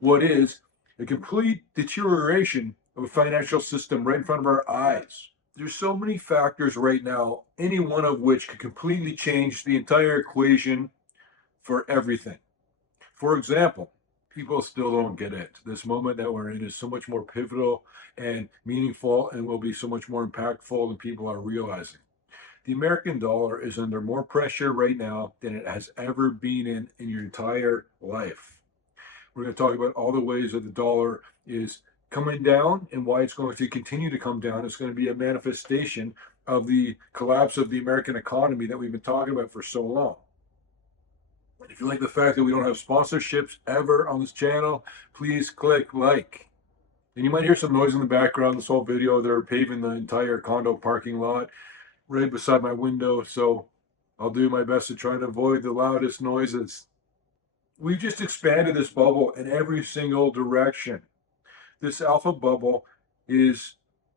what is a complete deterioration of a financial system right in front of our eyes. There's so many factors right now, any one of which could completely change the entire equation for everything. For example, people still don't get it. This moment that we're in is so much more pivotal and meaningful and will be so much more impactful than people are realizing. The American dollar is under more pressure right now than it has ever been in your entire life. We're going to talk about all the ways that the dollar is coming down and why it's going to continue to come down. It's going to be a manifestation of the collapse of the American economy that we've been talking about for so long. If you like the fact that we don't have sponsorships ever on this channel, please click like. And you might hear some noise in the background. This whole video, they're paving the entire condo parking lot right beside my window, so I'll do my best to try and avoid the loudest noises. We've just expanded this bubble in every single direction. This alpha bubble is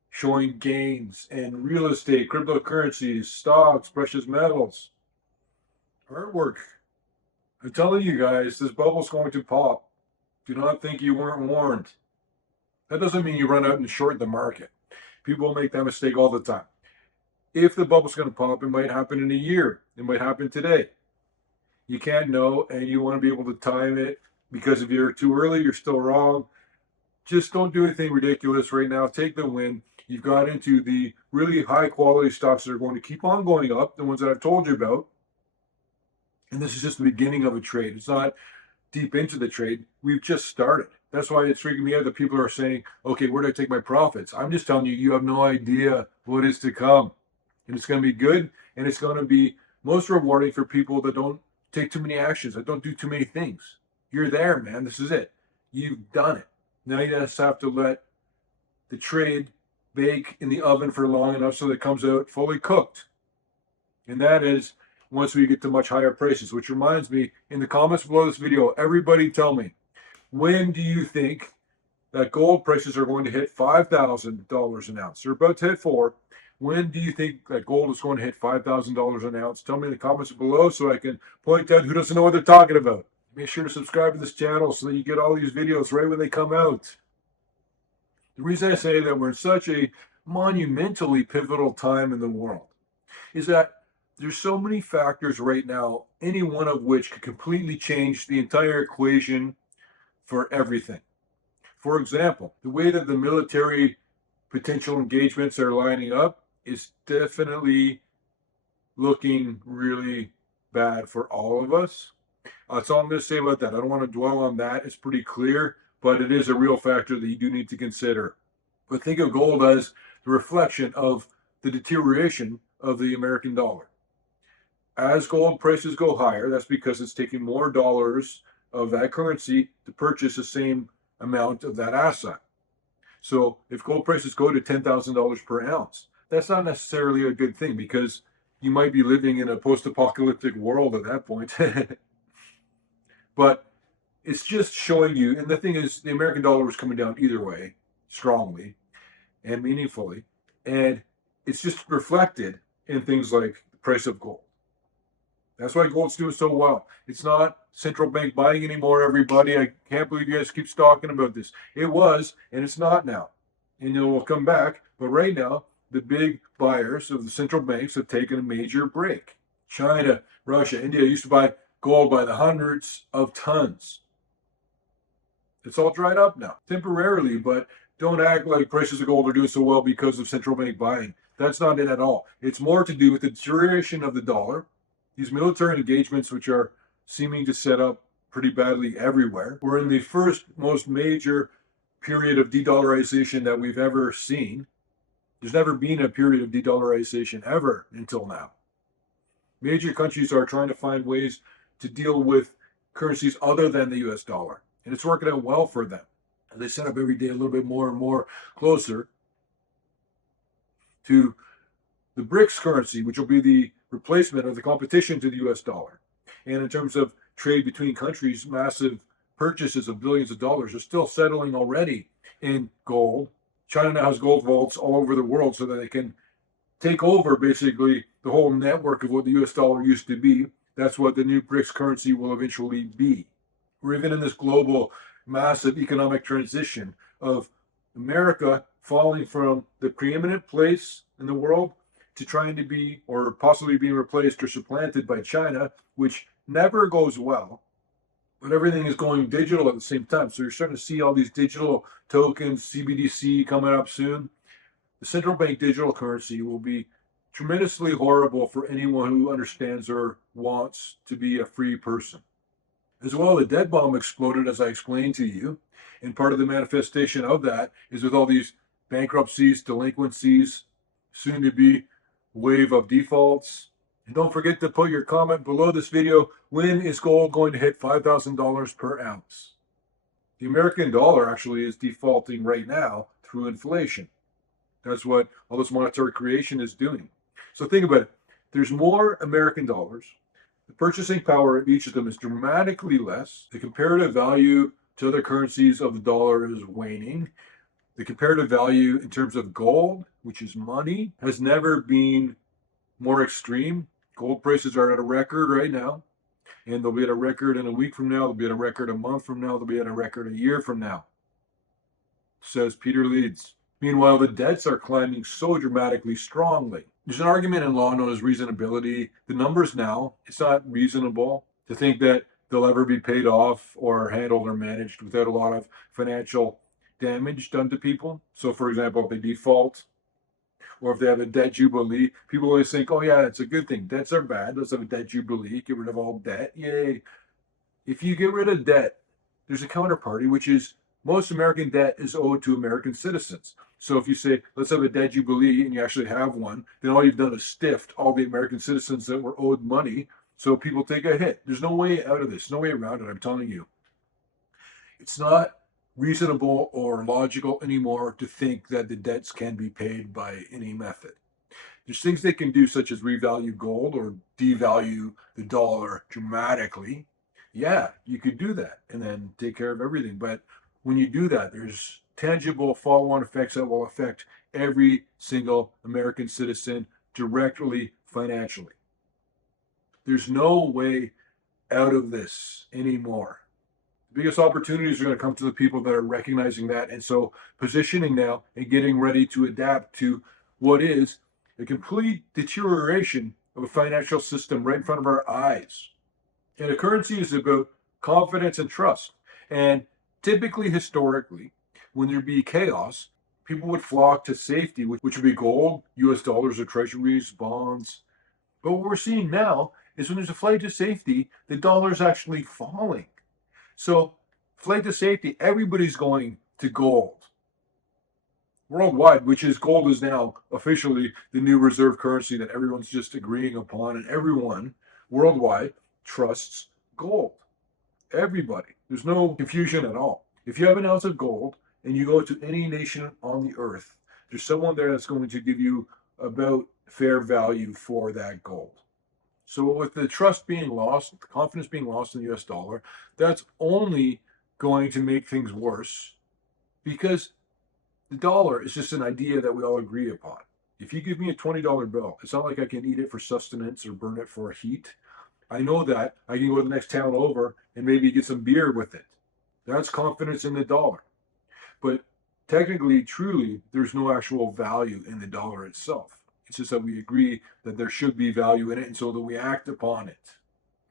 showing gains in real estate, cryptocurrencies, stocks, precious metals, artwork. I'm telling you guys, this bubble's going to pop. Do not think you weren't warned. That doesn't mean you run out and short the market. People make that mistake all the time. If the bubble's going to pop, it might happen in a year. It might happen today. You can't know, and you want to be able to time it, because if you're too early, you're still wrong. Just don't do anything ridiculous right now. Take the win. You've got into the really high quality stocks that are going to keep on going up, the ones that I've told you about. And this is just the beginning of a trade. It's not deep into the trade. We've just started. That's why it's freaking me out that people are saying, okay, where do I take my profits? I'm just telling you, you have no idea what is to come. And it's going to be good, and it's going to be most rewarding for people that don't take too many actions, that don't do too many things. You're there, man. This is it. You've done it. Now you just have to let the trade bake in the oven for long enough so that it comes out fully cooked. And that is once we get to much higher prices, which reminds me, in the comments below this video, everybody tell me, when do you think that gold prices are going to hit $5,000 an ounce? They're about to hit $4,000. When do you think that gold is going to hit $5,000 an ounce? Tell me in the comments below so I can point out who doesn't know what they're talking about. Make sure to subscribe to this channel so that you get all these videos right when they come out. The reason I say that we're in such a monumentally pivotal time in the world is that there's so many factors right now, any one of which could completely change the entire equation for everything. For example, the way that the military potential engagements are lining up is definitely looking really bad for all of us. That's all I'm going to say about that. I don't want to dwell on that. It's pretty clear, but it is a real factor that you do need to consider. But think of gold as the reflection of the deterioration of the American dollar. As gold prices go higher, that's because it's taking more dollars of that currency to purchase the same amount of that asset. So if gold prices go to $10,000 per ounce, that's not necessarily a good thing, because you might be living in a post-apocalyptic world at that point. But it's just showing you, and the thing is, the American dollar was coming down either way, strongly and meaningfully, and it's just reflected in things like the price of gold. That's why gold's doing so well. It's not central bank buying anymore, everybody. I can't believe you guys keep talking about this. It was, and it's not now. And it will come back. But right now, the big buyers of the central banks have taken a major break. China, Russia, India used to buy gold by the hundreds of tons. It's all dried up now, temporarily, but don't act like prices of gold are doing so well because of central bank buying. That's not it at all. It's more to do with the deterioration of the dollar, these military engagements, which are seeming to set up pretty badly everywhere. We're in the first most major period of de-dollarization that we've ever seen. There's never been a period of de-dollarization ever until now. Major countries are trying to find ways to deal with currencies other than the US dollar. And it's working out well for them. They set up every day a little bit more and more closer to the BRICS currency, which will be the replacement of the competition to the US dollar. And in terms of trade between countries, massive purchases of billions of dollars are still settling already in gold. China now has gold vaults all over the world so that they can take over basically the whole network of what the US dollar used to be. That's what the new BRICS currency will eventually be. We're even in this global massive economic transition of America falling from the preeminent place in the world to trying to be, or possibly being replaced or supplanted by China, which never goes well. But everything is going digital at the same time. So you're starting to see all these digital tokens, CBDC coming up soon. The central bank digital currency will be tremendously horrible for anyone who understands or wants to be a free person. As well, the debt bomb exploded, as I explained to you. And part of the manifestation of that is with all these bankruptcies, delinquencies, soon to be wave of defaults. And don't forget to put your comment below this video. When is gold going to hit $5,000 per ounce? The American dollar actually is defaulting right now through inflation. That's what all this monetary creation is doing. So think about it. There's more American dollars. The purchasing power of each of them is dramatically less. The comparative value to other currencies of the dollar is waning. The comparative value in terms of gold, which is money, has never been more extreme. Gold prices are at a record right now, and they'll be at a record in a week from now. They'll be at a record a month from now. They'll be at a record a year from now, says Peter Leeds. Meanwhile, the debts are climbing so dramatically strongly. There's an argument in law known as reasonability. The numbers now, it's not reasonable to think that they'll ever be paid off or handled or managed without a lot of financial damage done to people. So, for example, if they default or if they have a debt jubilee, people always think, oh, yeah, it's a good thing. Debts are bad. Let's have a debt jubilee. Get rid of all debt. Yay. If you get rid of debt, there's a counterparty, which is most American debt is owed to American citizens. So if you say, let's have a debt jubilee, and you actually have one, then all you've done is stiffed all the American citizens that were owed money. So people take a hit. There's no way out of this, no way around it, I'm telling you. It's not reasonable or logical anymore to think that the debts can be paid by any method. There's things they can do, such as revalue gold or devalue the dollar dramatically. Yeah, you could do that and then take care of everything. But when you do that, there's tangible follow-on effects that will affect every single American citizen directly financially. There's no way out of this anymore. The biggest opportunities are going to come to the people that are recognizing that, and so positioning now and getting ready to adapt to what is a complete deterioration of a financial system right in front of our eyes. And a currency is about confidence and trust. And typically, historically, when there'd be chaos, people would flock to safety, which would be gold, US dollars or treasuries, bonds. But what we're seeing now is when there's a flight to safety, the dollar's actually falling. So, flight to safety, everybody's going to gold worldwide, which is gold is now officially the new reserve currency that everyone's just agreeing upon, and everyone worldwide trusts gold. Everybody. There's no confusion at all. If you have an ounce of gold and you go to any nation on the earth, there's someone there that's going to give you about fair value for that gold. So with the trust being lost, the confidence being lost in the US dollar, that's only going to make things worse because the dollar is just an idea that we all agree upon. If you give me a $20 bill, it's not like I can eat it for sustenance or burn it for heat. I know that I can go to the next town over and maybe get some beer with it. That's confidence in the dollar. But technically, truly, there's no actual value in the dollar itself. It's just that we agree that there should be value in it, and so that we act upon it.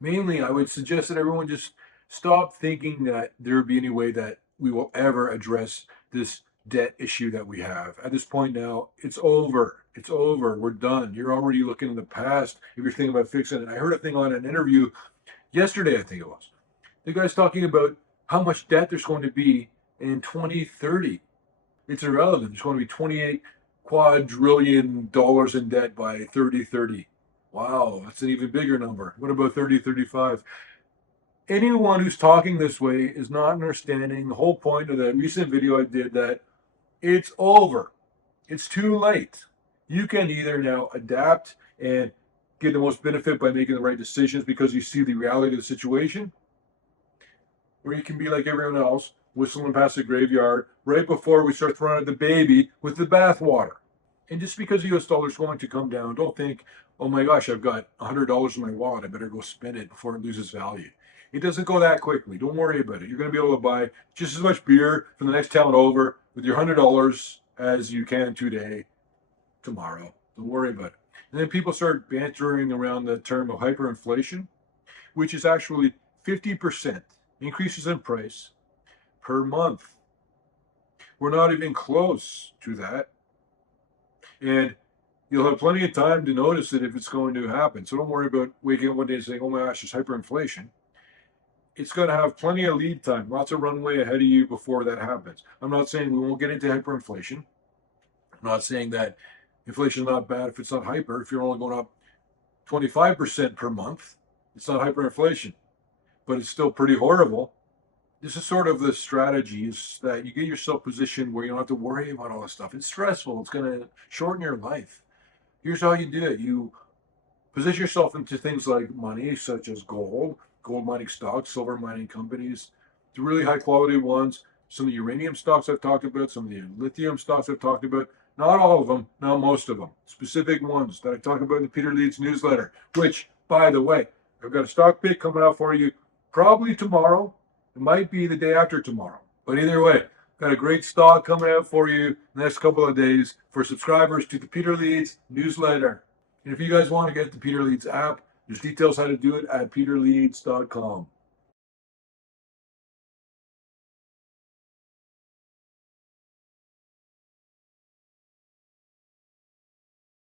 Mainly, I would suggest that everyone just stop thinking that there would be any way that we will ever address this debt issue that we have. At this point now, it's over. It's over. We're done. You're already looking in the past if you're thinking about fixing it. I heard a thing on an interview yesterday, I think it was. The guy's talking about how much debt there's going to be in 2030. It's irrelevant. There's going to be 28 quadrillion dollars in debt by 3030. Wow, that's an even bigger number. What about 3035? Anyone who's talking this way is not understanding the whole point of that recent video I did, that it's over. It's too late. You can either now adapt and get the most benefit by making the right decisions because you see the reality of the situation, or you can be like everyone else, whistling past the graveyard right before we start throwing out the baby with the bathwater. And just because the US dollar is going to come down, don't think, oh my gosh, I've got $100 in my wallet, I better go spend it before it loses value. It doesn't go that quickly. Don't worry about it. You're going to be able to buy just as much beer from the next town over with your $100 as you can today, tomorrow. Don't worry about it. And then people start bantering around the term of hyperinflation, which is actually 50% increases in price per month. We're not even close to that. And you'll have plenty of time to notice it if it's going to happen. So don't worry about waking up one day and saying, oh my gosh, there's hyperinflation. It's going to have plenty of lead time, lots of runway ahead of you before that happens. I'm not saying we won't get into hyperinflation. I'm not saying that inflation is not bad if it's not hyper. If you're only going up 25% per month, it's not hyperinflation, but it's still pretty horrible. This is sort of the strategy is that you get yourself positioned where you don't have to worry about all this stuff. It's stressful. It's going to shorten your life. Here's how you do it. You position yourself into things like money, such as gold mining stocks, silver mining companies, the really high quality ones, some of the uranium stocks I've talked about, some of the lithium stocks I've talked about. Not all of them, not most of them. Specific ones that I talk about in the Peter Leeds newsletter, which, by the way, I've got a stock pick coming out for you probably tomorrow. It might be the day after tomorrow. But either way, got a great stock coming out for you the next couple of days for subscribers to the Peter Leeds newsletter. And if you guys want to get the Peter Leeds app, there's details how to do it at peterleeds.com.